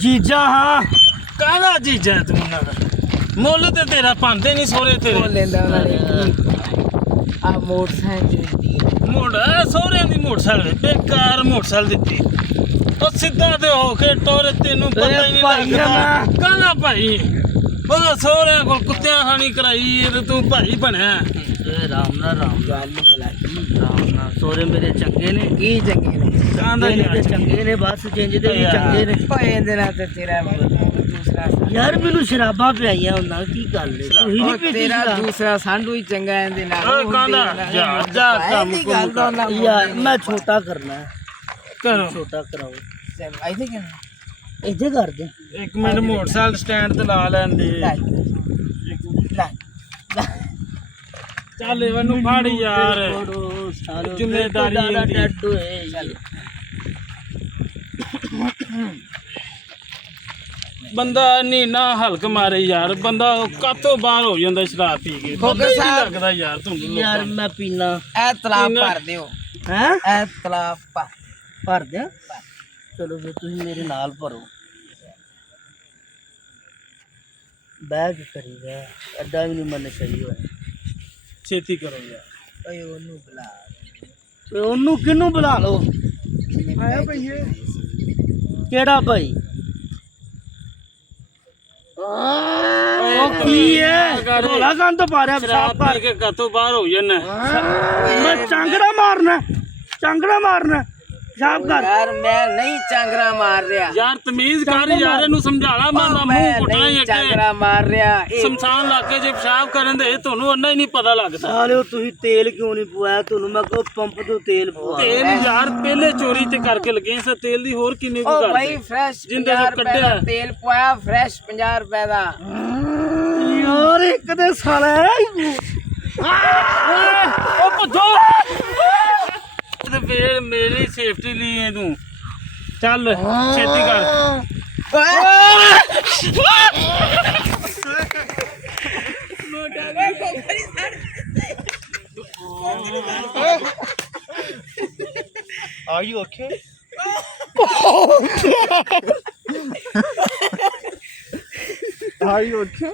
जीजा हाँ कहना जीजा तू मुल ते तेरा पांदे नहीं सोरे तेरे सोरे दी मोटरसाइकिल बेकार मोटरसाइकिल दी सीधा ते होके टोरे तेनू पता ही नहीं लगदा कहना भाई वो सोरे को कुत्तियां खानी कराई तू भाई बनया राम ना सोरे मेरे चंगे ने की चंगे ने मेरे चंगे ने बस चेंज दे भी चंगे ने भाई देना ते तेरा दूसरा यार मैनू शराबा पियाइया हुंदा की गल है तू ही नहीं तेरा दूसरा सांडू ही चंगा है दे नाल ओए कांदा जा काम को यार मैं छोटा करना है करो छोटा कराओ ऐसे करना इधर कर दे एक मिनट मोटरसाइकिल स्टैंड ते ला लें दे चल इवनू फड़ यार जिम्मेदारी बंदा नीना हल्क मारे यार बंदा कातों बाहर हो जाता शराब पी के लगता यार तुम यार मैं पीना ए तलाब भर दियो हैं ए तलाब भर दे चलो फिर तुम मेरे नाल भरो बैग करी गया अड्डा भी नहीं मन सही होया छेती करो यार ओए ओनू बुला ओनू किनू बुला लो आया भाई केड़ा भाई की है रोला कान तो पा रहा शराब भर के कतों बाहर हो जाना मैं चांगड़ा मारना साहब कर यार मैं नहीं चांगड़ा मार रहा यार तमीज कर यार इनू समझाना मैं मुंह कुटना ही चांगड़ा मार रहा शमशान इलाके च पेशाब करन दे ਤੁਹਾਨੂੰ ਅੰਨਾ ਹੀ ਨਹੀਂ ਪਤਾ ਲੱਗਦਾ ਸਾਲਿਓ ਤੁਸੀਂ ਤੇਲ ਕਿਉਂ ਨਹੀਂ ਪਵਾਇਆ ਤੁਹਾਨੂੰ ਮੈਂ ਕੋ ਪੰਪ ਤੋਂ ਤੇਲ ਪਵਾ ਤੇਲ ਯਾਰ ਪਹਿਲੇ ਚੋਰੀ ਤੇ ਕਰਕੇ ਲੱਗੇ ਇਸ ਤੇਲ ਦੀ ਹੋਰ ਕਿੰਨੀ ਕੁ ਕਰਦੇ ਭਾਈ ਫਰੈਸ਼ ਜਿੰਦੇ ਤੋਂ ਕੱਢਿਆ ਤੇਲ ਪਵਾਇਆ ਫਰੈਸ਼ 50 ਰੁਪਏ ਦਾ ਯਾਰ ਇੱਕ ਦੇ ਸਾਲਾ ਉਹ ਭੱਜੋ फिर मेरी सेफ्टी लिए तू चल खेती कर Are you okay? Are you okay?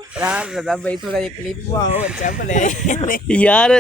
भाई थोड़ा ये क्लिप हुआ हो अच्छा भले यार